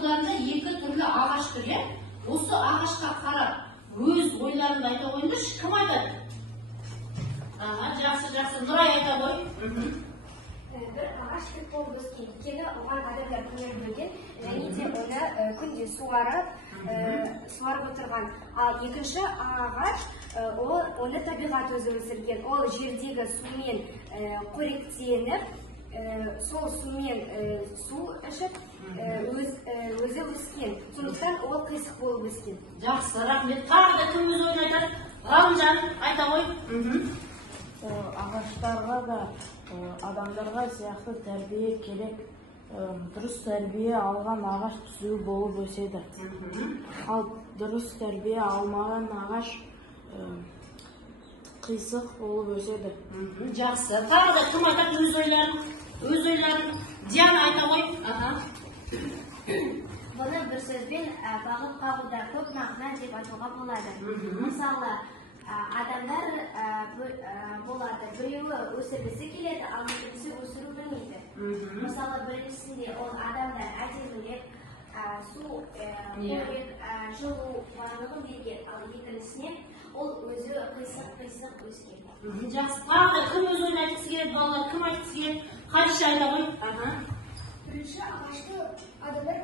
ойларында екі түрлі ағаш тұр, иә? Осы ағашқа қарап, өз ойларыңды айта қойыңдаршы, кім айтады? Жақсы, Нұрай айта қой. Бір ағаш тік болып өскен, өйткені оған адамдар көңіл бөлген, және де оны күнде суарып отырған. Ал екінші ағаш, оны табиғат өзі өсірген. Ол жердегі сумен қоректеніп, сол сумен су ішіп, өзі өскен. Сондықтан ол қисық болып өскен. Жақсы, рахмет. Тағы да кім өз ойын айтады? Ғалымжан айта қой. Ағаштарға да адамдарға сияқты тәрбие керек. Дұрыс тәрбие алған ағаш түзу болып өседі. Ал дұрыс тәрбие алмаған ағаш қисық болып өседі. Жақсы. Тағы да кім айтады өз ойларын? Диана айта қой. Бұны бір сөзбен бағып қағуда көп мағына деп айтуға болады. Мысалы, адамдар болады, біреуі өсіргісі келеді, ал екіншісі өсіру білмейді. Мысалы, біріншісінде ол адамдар әдемілеп, су қойып, жылу барлығын берген, ал екіншісіне ол өзі қисық өскен. Жақсы. Тағы кім өз ойын айтқысы келеді, балалар? Кім айтқысы келеді? Қадиша айта қой. Бірінші ағашты адамдар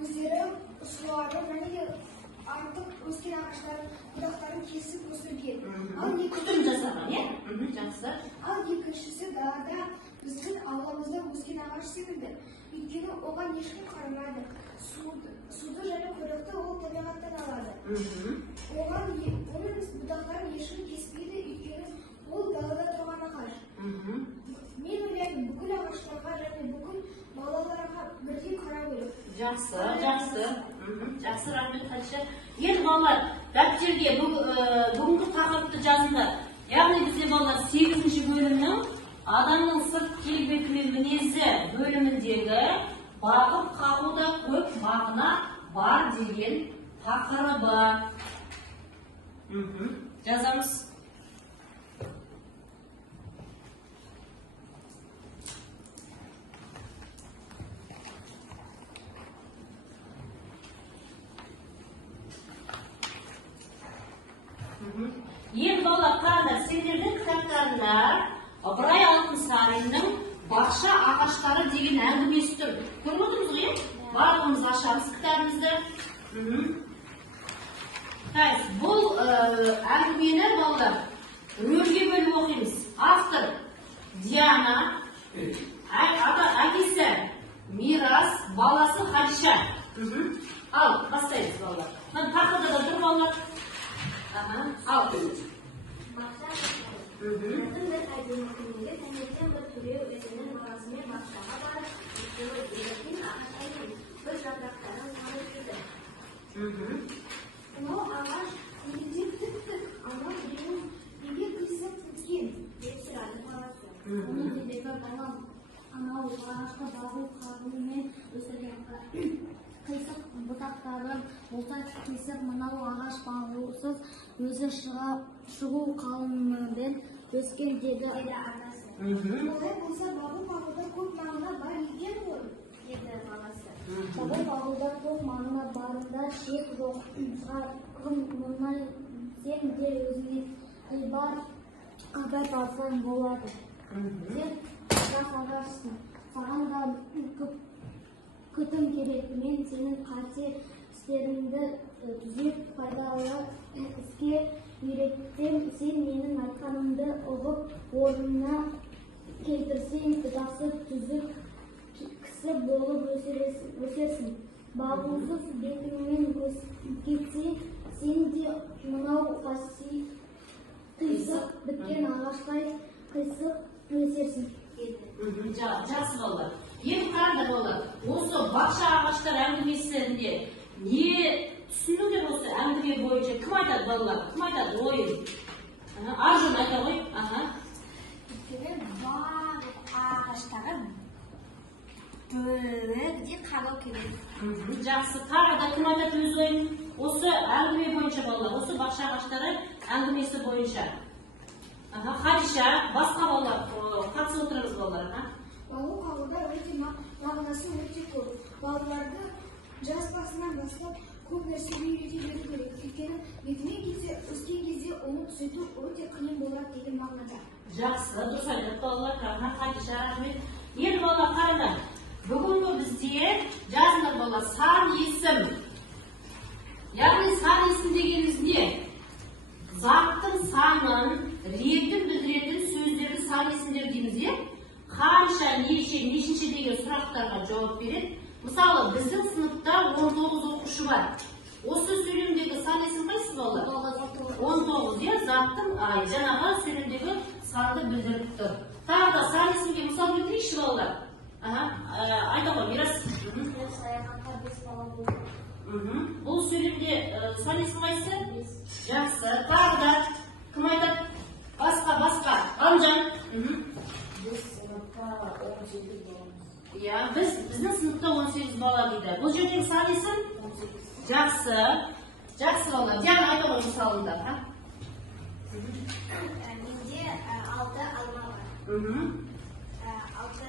өздері суарып, және де артық өскен ағаштардың бұтақтарын кесіп өсірген. Күтім жасаған, иә? Жақсы. Ал екіншісі далада біздің ауламызда өскен ағаш секілді. Өйткені оған ешкім қарамайды. Суды және қоректі ол табиғаттан алады. Оның бұтақтарын ешкім кеспейді, өйткені ол далада тұрған ағаш. Мен ойлаймын, бүкіл ағаштарға және бүкіл балаларға бірдей қарау керек. Жақсы, рахмет Қадиша. Енді балалар, дәптерге бүгінгі тақырыпты жазыңдар. Яғни бізде балалар 8-ші бөлімнің адамның сырт келбеті мен мінезі бөліміндегі бағып қағуда көп мағына бар деген тақырыбы. Жазамыз. Енді балалар қараңдар, сендердің кітаптарында Ыбырай Алтынсариннің «Бақша ағаштары» деген әңгімесі тұр. Көріп отырмыз ғой? Барлығымыз ашамыз кітабымызды. Бұл әңгімені балалар рөлге бөліп оқимыз. Автор Диана, әкесі Мирас, баласы Қадиша. Ал, бастаймыз балалар. Тақырда да тұр балалар. Ал. Біздің бір әдемі күнінде таңертең бір түлеу өзінің баласымен бақшаға барып, екеуі беретін ағаштайын бір жапырақтарын салып жүрді. Мынау ағаш неге тік-тік, анау біреуі неге қисық біткен деп сұрады баласы. Оның себебі балам анау ағашқа бағу қағумен өсірген қисық бұтақтарын болса кесіп, мынау ағаш бағусыз өзі шығу қалыңымен өскен деді атасы. Олай болса бағу қағуда көп мағына бар екен ғой, деді баласы. Бағу қағуда көп мағына барында шек жоқ. Шағым мұнайсең де өзіңе қибар қағай алсаң болады. Сен жас ағашсың, саған да күтім керек. Мен сенің қате істеріңді түзеп пайдалы іске үйретсем, сен менің айтқанымды ұғып орнына келтірсең, жақсы түзік кісі болып өсерсің. Бағусыз бетіңмен кетсе, сен де мынау қисық біткен ағаштай қисық өсерсің. Жақсы балалар. Енді қараңдар балалар, осы бақша ағаштар әңгімесінде не түсіндіңдер осы әңгіме бойынша? Кім айтады балалар? Кім айтады ойын? Аржан айта ғой. Өйткені барлық ағаштары бөлек қарау керек. Жақсы. Тағы да кім айтады өз ойын? Осы әңгіме бойынша балалар, осы бақша ағаштары әңгімесі бойынша. Қадиша, басқа балалар қатысып отырыңыз балалар. бағу қағуда өте мағынасы өте көп. Балаларды жас басынан бастап көп нәрсеге үйрете беру керек. Өйткені бетімен келсе, өскен кезде оны түзету өте қиын болады деген мағынада. Жақсы, дұрыс айтады балалар. Хадиша, рахмет. Енді балалар қараңдар. Бүгінгі бізде жазыңдар балалар сан есім. Яғни сан есім дегеніміз не? Заттың санын, ретін білдіретін сөздердің сан есімдер дейміз. Қанша, нешінші деген сұрақтарға жауап береді. Мысалы, біздің сыныпта 19 оқушы бар. Осы сөйлемдегі сан есім қайсы балалар? 19, заттың жаңағы сөйлемдегі санды білдіріп тұр. Тағы да сан есімге мысал келтірейікші балалар. Айта ғой, Мирас. Саяхатқа 5 бала болды. Бұл сөйлемде сан есім қайсы? Жақсы. Тағы да кім айтады? Басқа. Ғалымжан. Біз сыныпта 17 боламыз. Біздің сыныпта 18 бала дейді. Бұл жердегі сан есім? 18. Жақсы балалар. Диана айта ғой мысалында. Менде 6 алма бар. 6.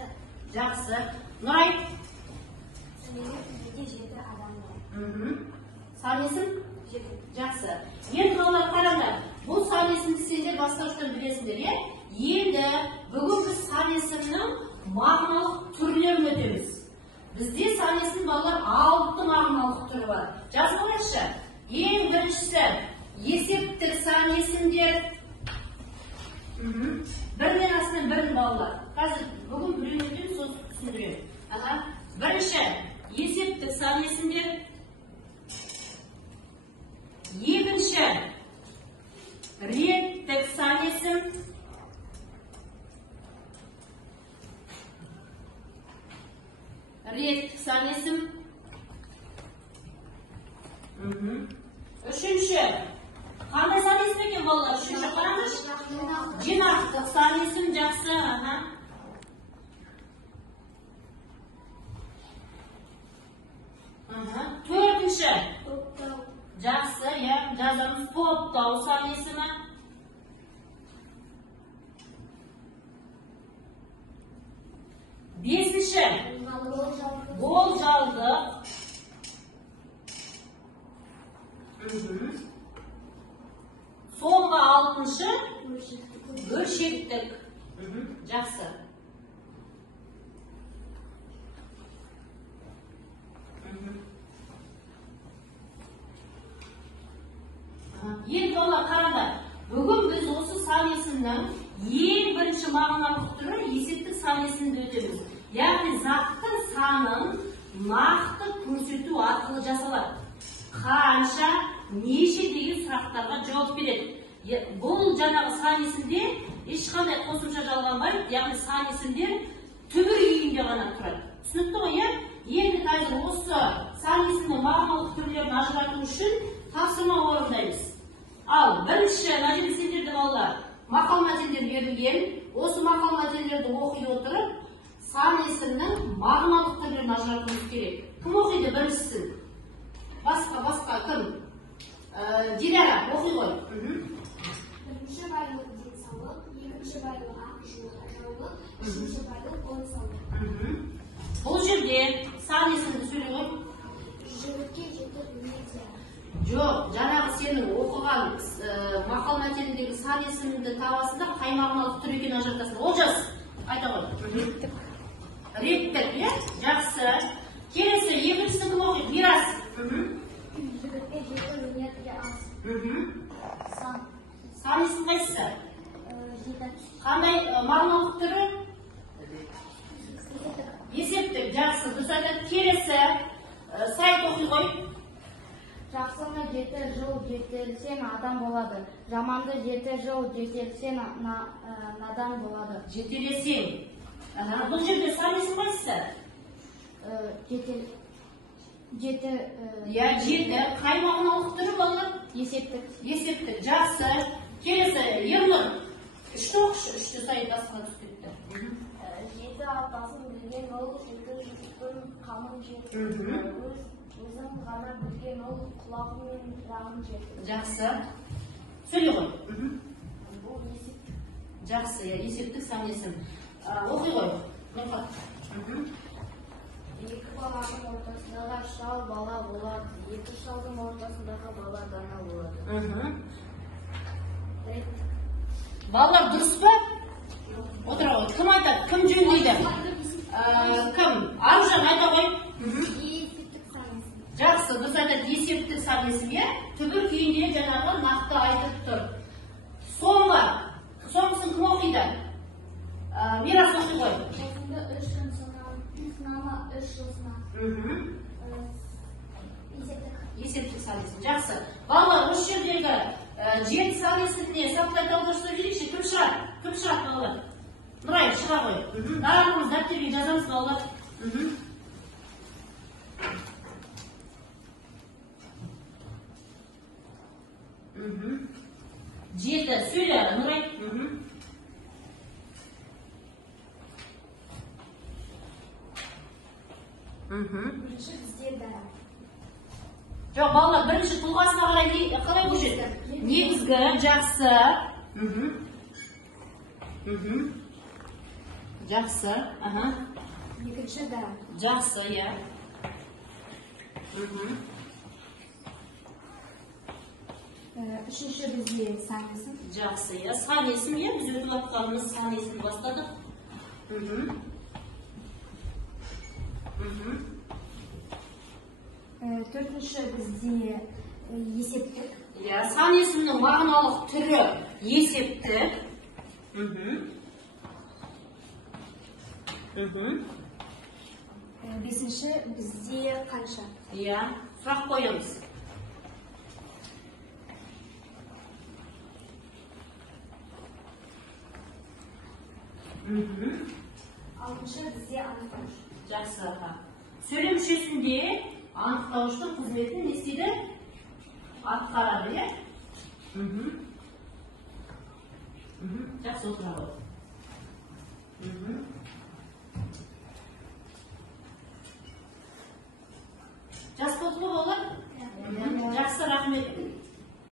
Жақсы. Нұрай? Менде 7 адам бар. Сан есім? Жақсы. Енді балалар қараңдар. Бұл сан есімді сендер бастауыштан білесіңдер, Енді бүгін біз сан есімнің мағыналық түрлерін өтеміз. Бізде сан есім балалар 6 мағыналық түрі бар. Жазып алайықшы. Ең біріншісі есептік сан есімдер. Бірінен астынан бірін балалар. Қазір бүгін біреуін өтеміз, соны түсіндірем. Бірінші есептік сан есімдер. Екінші реттік сан есім. Реттік сан есім. Үшінші қандай сан есім екен балалар? Үшінші қараңыз. Жинақтық сан есім. Жақсы. Төртінші жақсы, жазамыз топтау сан есімі. Бесінші болжалдық. Соңғы 6-шы өлшектік. Жақсы. Енді олар қараңдар. Бүгін біз осы сан есімнің ең бірінші мағыналық түрі есептік сан есімді өтеміз. Яғни заттың санын нақты көрсету арқылы жасалады. Қанша, неше деген сұрақтарға жауап береді. Бұл жаңағы сан есімде ешқандай қосымша жалғанбайды. Яғни сан есімдер түбір күйінде ғана тұрады. Түсінікті ғой, Енді қазір осы сан есімнің мағыналық түрлерін ажырату үшін тапсырма орындаймыз. Ал бірінші мәжілісендерді балалар мақал мәтелдер берілген. Осы мақал мәтелдерді оқи отырып, сан есімнің мағыналық түрлерін ажыратуымыз керек. Кім оқиды біріншісін? Басқа кім? Динара, оқи ғой. Бірінші байлық денсаулық, екінші байлық ақ-жаулық, үшінші байлық ой-саулық. Бұл жерде сан есімді сөйлей ғой. Жігітке жеті өнеге. Жоқ, жаңағы сенің оқыған мақал мәтеліндегі сан есімді табасында қай мағыналық түр екенін ажыратасың. Олжас, айта ғой. Реттік, жақсы. Келесі, екіншісі кім оқиды? Мирас. Жігітке жеті өнеге аз. Сан есім қайсысы? Жеті. Қандай мағыналық түрі? Есептік, жақсы. Дұрыс айтады. Келесі, сайт оқи ғой. Жақсыны 7 жыл жетелсең адам болады. Жаманды 7 жыл жетелсең надан болады. Жетелесең. Бұл жерде сан есім қайсысы? Жеті. Қай мағыналық түрі балалар? Есептік. Жақсы. Келесі, Ернұр. Үшті оқышы. Үшті сайт басқа түсіп кетті. 7 атасын білген ол 7 жүздің қамын жер. Өзің ғана білген ол құлағы мен жағын жер. Жақсы. Сөйле ғой. Бұл есептік. Жақсы, есептік сан есім. Оқи ғой. екі баланың ортасындағы шал бала болады. Екі шалдың ортасындағы бала дана болады. Балалар дұрыс па? Отыра ғой. Кім айтады? Кім жөндейді? Кім? Аружан айта ғой. Есептік санасы. Жақсы, біз айтады есептік санесіне түбір күйінде жаңағы нақты айтып тұр. Соңғысын кім оқиды? Мирас оқи ғой. Осында 3 күн сынама 3 жыл сынама. Есептік санесын. Жақсы. Балалар, осы жердегі жеті санесіне сақтайды аударыштап жүрейікші. Кім шығады? Кім шығады балалар? Нұрай, шыға ғой. Барлығымыз дәптерге жазамыз балалар. Жеті. Сөйле, Нұрай. Бірінші бізде дара. Жоқ, балалар, бірінші тұлғасына қалай бұл жерді? Негізгі, жақсы. Жақсы. Екінші дара. Жақсы, иә. Үшінші бізде сан есім. Жақсы, иә. Сан есім, иә. Біз өтіп атқанымыз сан есім бастадық. Төртінші бізде есептік. Иә, сан есімнің мағыналық түрі есептік. Бесінші бізде қанша. Иә, сұрақ қойыңыз. Алтыншы бізде анықтауыш. Жақсы. Сөйлем мүшесінде анықтауыштың қызметін не істейді? Атқарады, иә? Жақсы, отыра ғой. Жас болды ғой балалар? Жақсы, рахмет.